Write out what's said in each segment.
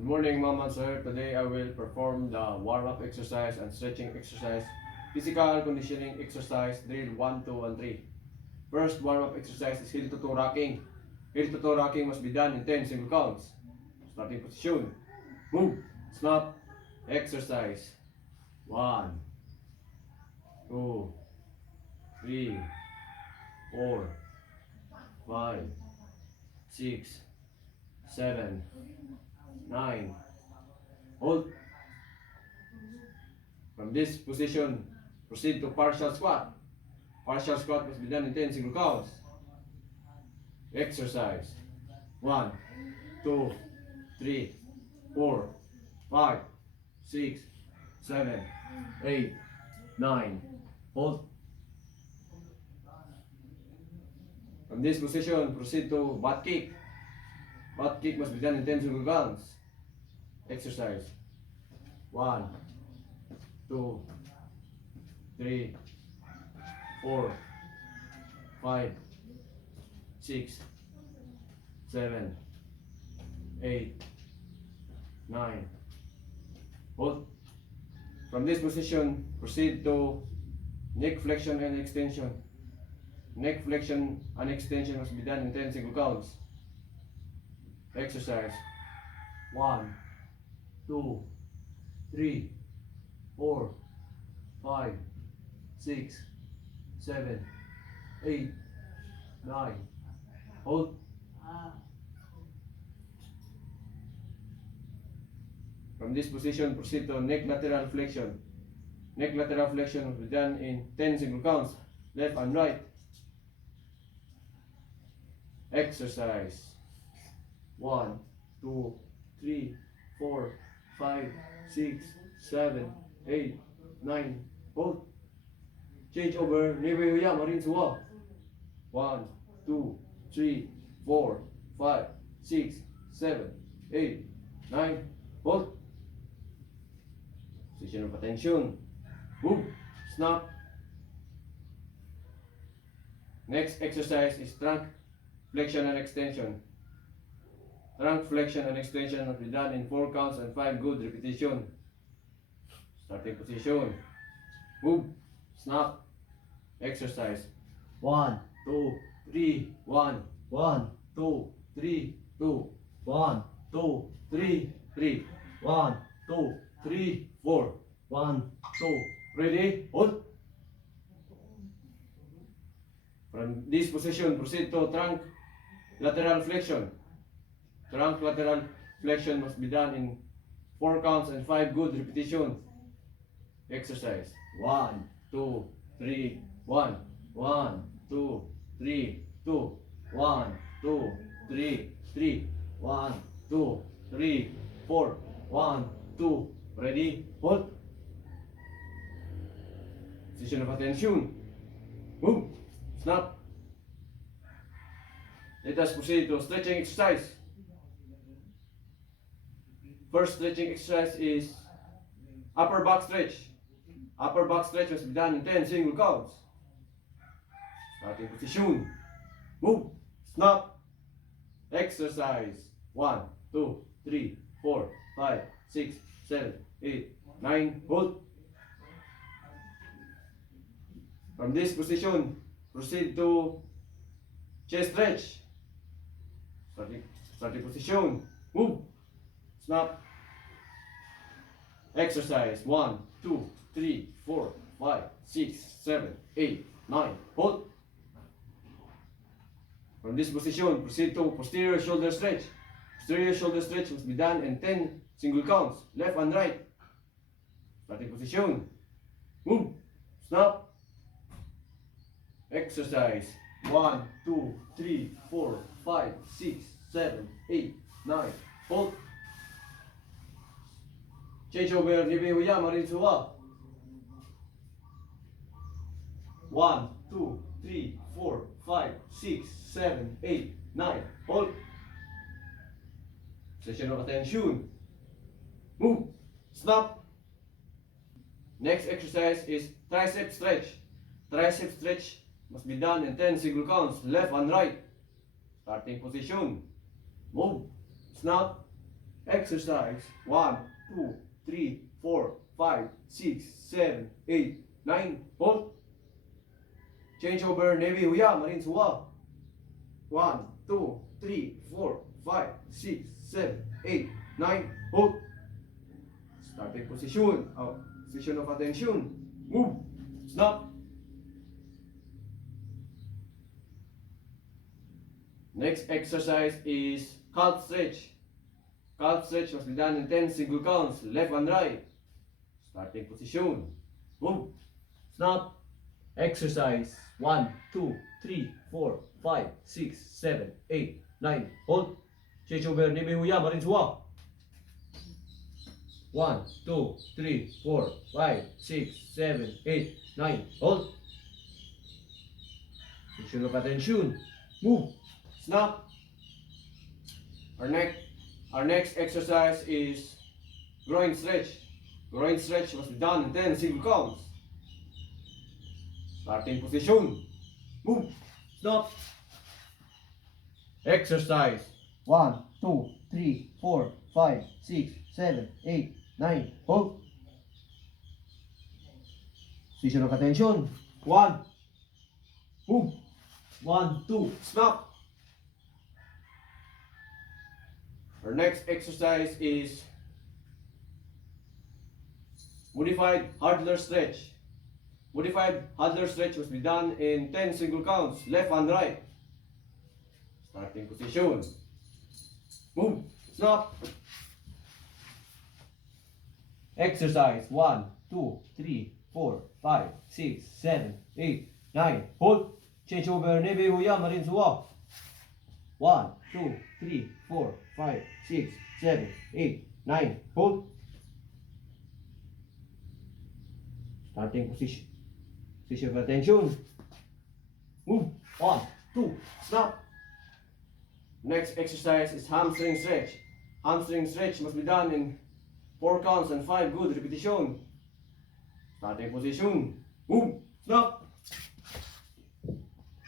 Good morning, Mama Sir. Today I will perform the warm-up exercise and stretching exercise, physical conditioning exercise, drill 1, 2, and 3. First warm-up exercise is heel to toe rocking. Heel to toe rocking must be done in 10 single counts. Starting position. Move. Snap. Exercise. 1, 2, 3, 4, 5, 6, 7, 9. Hold. From this position, proceed to partial squat. Partial squat must be done in 10 single counts. Exercise. 1, 2, 3, 4, 5, 6, 7, 8, 9. Hold. From this position, proceed to butt kick. Butt kick must be done in 10 single counts. Exercise. 1, 2, 3, 4, 5, 6, 7, 8, 9. Hold. From this position, proceed to neck flexion and extension. Neck flexion and extension must be done in 10 single counts. Exercise. 1, 2, 3, 4, 5, 6, 7, 8, 9. Hold. From this position, proceed to neck lateral flexion. Neck lateral flexion will be done in 10 single counts, left and right. Exercise. 1, 2, 3, 4, 5, 6, 7, 8, 9. Hold. Change over. Never huya. Marin suwa. 1, 2, 3, 4, 5, 6, 7, 8, 9. Hold. Position of attention. Move. Snap. Next exercise is trunk flexion and extension. Trunk flexion and extension must be done in 4 counts and 5 good repetitions. Starting position. Move. Snap. Exercise. 1, 2, 3, 1, 1, 2, 3, 2, 1, 2, 3, 3, 1, 2, 3, 4, 1, 2. Ready? Hold. From this position, proceed to trunk lateral flexion. Trunk lateral flexion must be done in 4 counts and 5 good repetitions. Exercise. 1, 2, 3, 1, 1, 2, 3, 2, 1, 2, 3, 3, 1, 2, 3, 4, 1, 2. Ready? Hold. Position of attention. Move. Snap. Let us proceed to stretching exercise. First stretching exercise is upper back stretch. Upper back stretch must be done in 10 single counts. Starting position. Move. Snap. Exercise. 1, 2, 3, 4, 5, 6, 7, 8, 9. Hold. From this position, proceed to chest stretch. Starting position. Move. Snap. Exercise. 1, 2, 3, 4, 5, 6, 7, 8, 9. Hold. From this position, proceed to posterior shoulder stretch. Posterior shoulder stretch must be done in 10 single counts, left and right. Starting position. Move. Snap. Exercise. 1, 2, 3, 4, 5, 6, 7, 8, 9. Hold. Change over. Libre huya. Marin suwa. 1, 2, 3, 4, 5, 6, 7, 8, 9. Hold. Session of attention. Move. Snap. Next exercise is tricep stretch. Tricep stretch must be done in 10 single counts, left and right. Starting position. Move. Snap. Exercise. 1, 2, 3, 4, 5, 6, 7, 8, 9. Hold. Change over. Navy Huya. Marines Hua. 1, 2, 3, 4, 5, 6, 7, 8, 9. Hold. Starting position. Position of attention. Move. Snap. Next exercise is calf stretch. Calf stretch must be done in 10 single counts, left and right. Starting position. Move. Snap. Exercise. 1, 2, 3, 4, 5, 6, 7, 8, 9. Hold. Change over. Nebe Huya. Marines Hua. 1, 2, 3, 4, 5, 6, 7, 8, 9. Hold. Position of attention. Move. Snap. Our next exercise is groin stretch. Groin stretch must be done in 10 single counts. Starting position. Move. Stop. Exercise. 1, 2, 3, 4, 5, 6, 7, 8, 9. Hold. Position of attention. 1. Move. 1, 2. Snap. Our next exercise is modified Hadler stretch. Modified Hadler stretch must be done in 10 single counts, left and right. Starting position. Move. Stop. Exercise. 1, 2, 3, 4, 5, 6, 7, 8, 9. Hold. Change over. Nebe Huya. Marines Hua. 1, 2, 3, 4, 5, 6, 7, 8, 9. Hold. Starting position. Position of attention. Move. 1, 2. Snap. Next exercise is hamstring stretch. Hamstring stretch must be done in 4 counts and 5 good repetitions. Starting position. Move. Snap.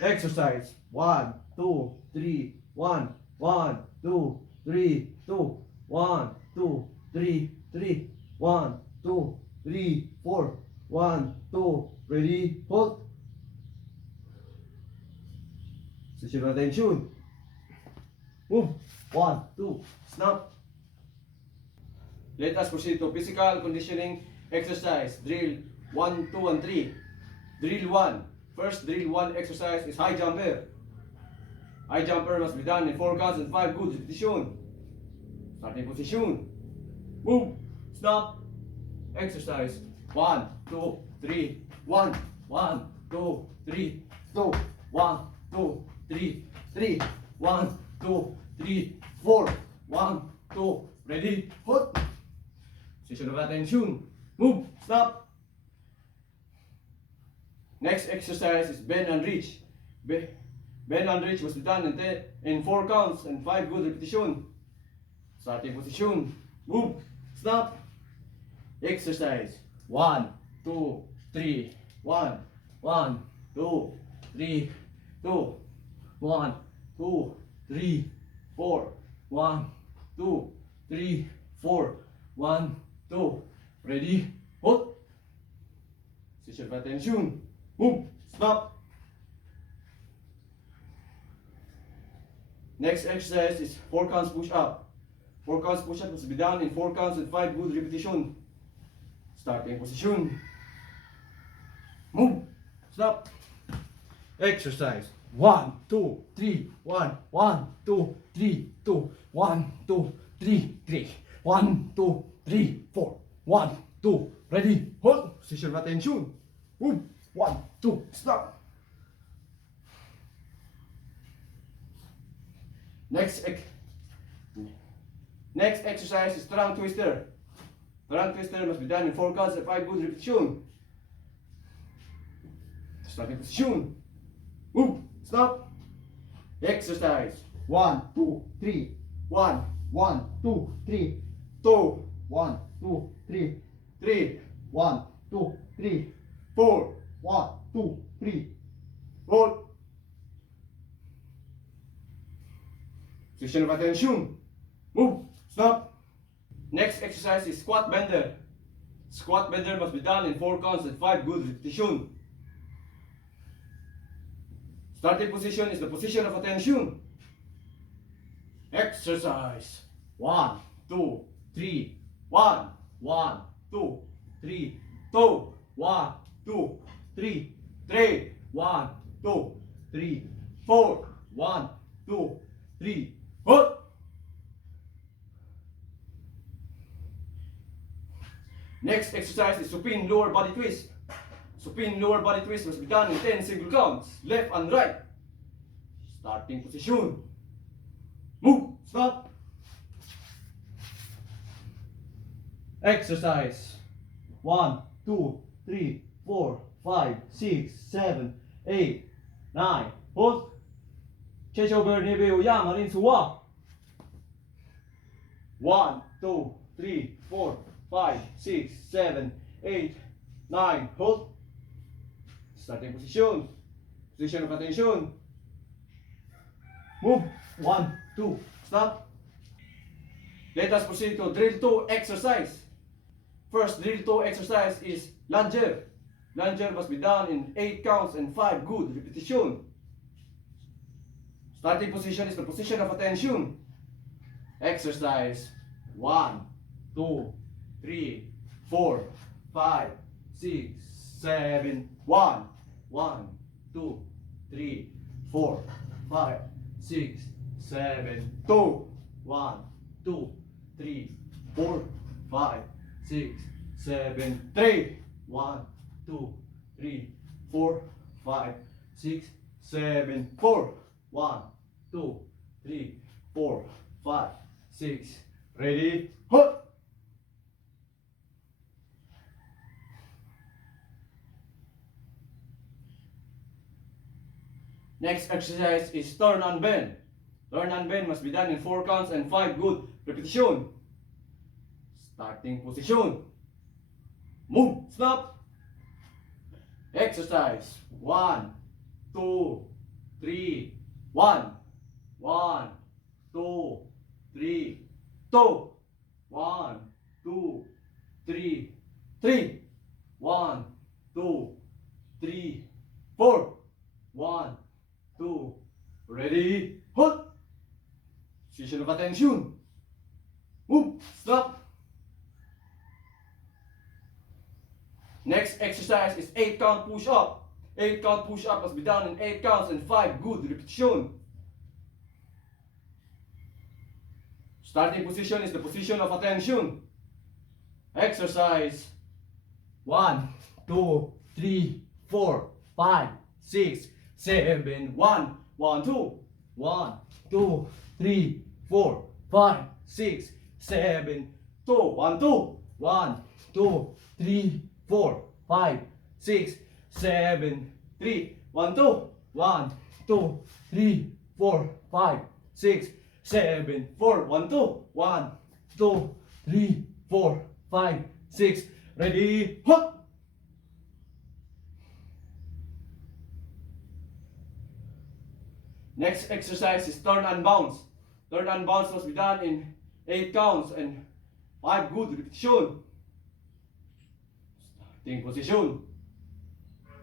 Exercise. 1, 2, 3, 1, 1, 2, 3, 2, 1, 2, 3, 3, 1, 2, 3, 4, 1, 2, ready, hold. Position of attention. Move. 1, 2, snap. Let us proceed to physical conditioning exercise. Drill 1, 2, and 3. Drill 1. First drill 1 exercise is high jumper. High jumper must be done in 4 counts and 5 good repetitions. Starting position. Move. Stop. Exercise. 1, 2, 3, 1, 1, 2, 3, 2, 1, 2, 3, 3, 1, 2, 3, 4, 1, 2, ready, hold. Position of attention. Move. Stop. Next exercise is bend and reach. Bend and reach must be done in 4 counts and 5 good repetitions. Starting position. Move. Stop. Exercise. 1, 2, 3, 1, 1, 2, 3, 2, 1, 2, 3, 4, 1, 2, 3, 4, 1, 2. Ready? Hold. Position of attention. Move. Stop. Next exercise is 4 counts push up. 4 counts push up must be done in 4 counts and 5 good repetitions. Starting position. Move. Stop. Exercise. 1, 2, 3, 1, 1, 2, 3, 2, 1, 2, 3, 3, 1, 2, 3, 4, 1, 2, ready, hold. Position of attention. Move. 1, 2, stop. Next exercise is trunk twister. Trunk twister must be done in 4 counts and 5 good repetitions. Starting position. Move. Stop. Exercise. 1, 2, 3. 1, 1, 2, 3. 2, 1, 2, 3. 3, 1, 2, 3. 4, 1, 2, 3. Hold. Position of attention. Move. Stop. Next exercise is squat bender. Squat bender must be done in 4 counts and 5 good repetitions. Starting position is the position of attention. Exercise. 1, 2, 3. 1, 1, 2, 3. 2, 1, 2, 3. 3, 1, 2, 3. 4, 1, 2, 3. Hold. Next exercise is supine lower body twist. Supine lower body twist must be done in 10 single counts, left and right. Starting position. Move. Stop. Exercise. 1, 2, 3, 4, 5, 6, 7, 8, 9. Hold. Changeover niveau yang ở lên xuống. 1, 2, 3, 4, 5, 6, 7, 8, 9. Hold. Starting position. Position of attention. Move. 1, 2. Stop. Let us proceed to drill 2 exercise. First drill 2 exercise is lunger. Lunger must be done in 8 counts and 5 good repetitions. Starting position is the position of attention. Exercise. 1, 2, 3, 4, 5, 6, 7. 1, 1, 2, 3, 4, 5, 6, 7. 2, 1, 2, 3, 4, 5, 6, 7. 3, 1, 2, 3, 4, 5, 6, 7. 4, 1, 2, 3, 4, 5, 6. Ready? Hold. Next exercise is turn and bend. Turn and bend must be done in 4 counts and 5 good repetitions. Starting position. Move. Stop. Exercise. 1, 2, 3. 1, 1, 2, 3. 2, 1, 2, 3. 3, 1, 2, 3. 4, 1, 2. Ready? Hold. Position of attention. Move. Stop. Next exercise is 8 count push up. 8 count push up must be done in 8 counts and 5 good repetitions. Starting position is the position of attention. Exercise. 1, 2, 3, 4, 5, 6, 7. 1, 1, 2. 1, 2, 3, 4, 5, 6, 7. 2, 1, 2. 1, 2, 3, 4, 5, 6, 7. 3, 1, 2. 1, 2, 3, 4, 5, 6, 7. 4, 1, 2. 1, 2, 3, 4, 5, 6. Ready? Hop! Next exercise is turn and bounce. Turn and bounce must be done in 8 counts and 5 good repetitions. Starting position.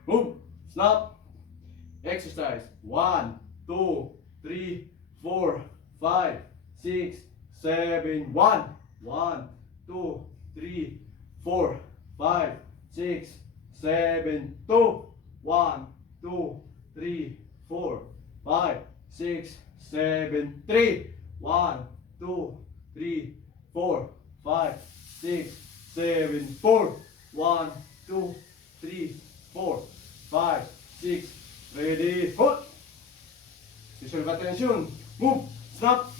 Move. Snap. Exercise. 1, 2, 3, 4, 5, 6, 7. 1, 1, 2, 3, 4, 5, 6, 7. 2, 1, 2, 3, 4, 5, 6, 7. 3, 1, 2, 3, 4, 5, 6, 7. 4, 1, 2, 3, 4, 5, 6. Ready? Hold. Position of attention. Move. Stop.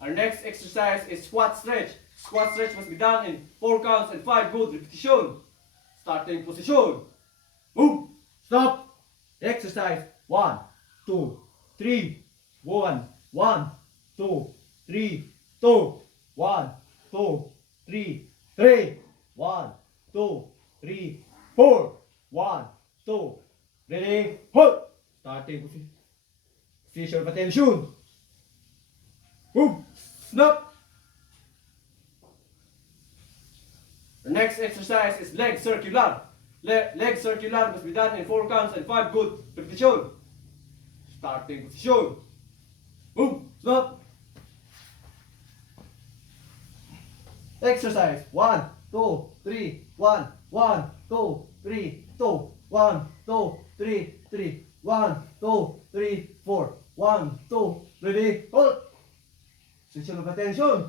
Our next exercise is squat stretch. Squat stretch must be done in 4 counts and 5 good repetitions. Starting position. Move. Stop. Exercise. 1, 2, 3. 1, 1, 2, 3. 2, 1, 2, 3. 3, 1, 2, 3. 4, 1, 2. Ready? Hold. Starting position of attention. Move. Snap. The next exercise is leg circular. Leg circular must be done in 4 counts and 5 good repetition. Starting position. Move. Stop. Exercise. 1, 2, 3, 1, 1, 2, 3, 2, 1, 2, 3, 3, 1, 2, 3, 4, 1, 2, ready, hold. Position of attention.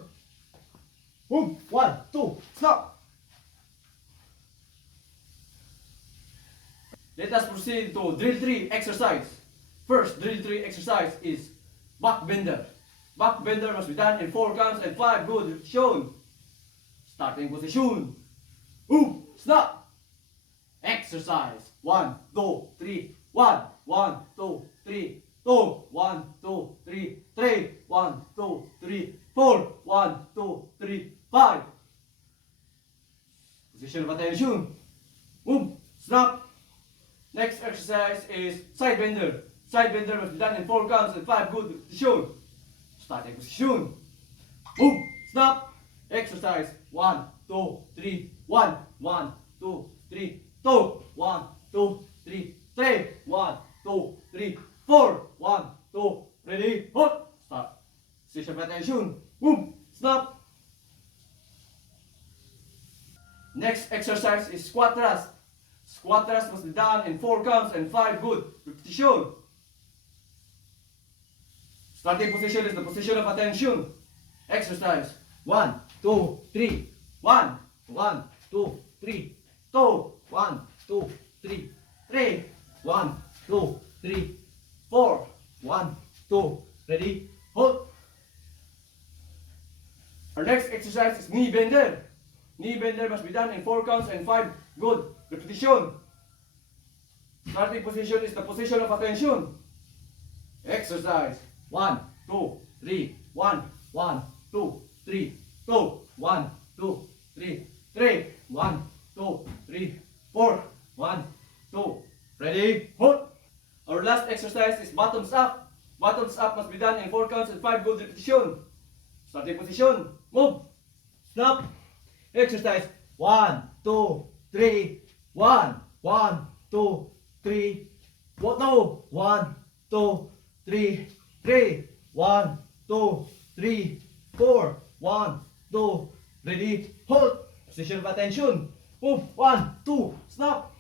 Move. 1, 2, stop. Let us proceed to drill 3 exercise. First drill 3 exercise is back bender. Back bender must be done in 4 counts and 5 good repetition. Starting position. Move. Stop. Exercise. 1, 2, 3, 1, 1, 2, 3, 2, 1, 2, 3, 3, 1, 2, 3, 4, 1, 2, 3, 5. Position of attention. Move. Stop. Next exercise is side bender. Side bender must be done in 4 counts and 5 good repetition. Starting position. Move. Stop. Exercise. 1, 2, 3, 1, 1, 2, 3, 2, 1, 2, 3, 3, 1, 2, 3, 4, 1, 2, ready, hold. Stop. Position of attention. Move. Stop. Next exercise is squat thrust. Squat thrust must be done in 4 counts and 5 good repetition. Starting position is the position of attention. Exercise. 1, 2, 3, 1, 1, 2, 3, 2, 1, 2, 3, 3, 1, 2, 3, 4, 1, 2, ready, hold. Our next exercise is knee bender. Knee bender must be done in 4 counts and 5 good repetition. Starting position is the position of attention. Exercise. 1, 2, 3, 1, 1, 2, 3, 2, 1, 2, 3, 3, 1, 2, 3, 4, 1, 2, ready, hold. Our last exercise is bottoms up. Bottoms up must be done in 4 counts and 5 good repetition. Starting position. Move. Stop. Exercise. 1, 2, 3, 1, 1, 2, 3, 2, 1, 2, 3, 3, 1, 2, 3, 4, 1, 2, ready, hold. Position of attention. Move. 1, 2, stop.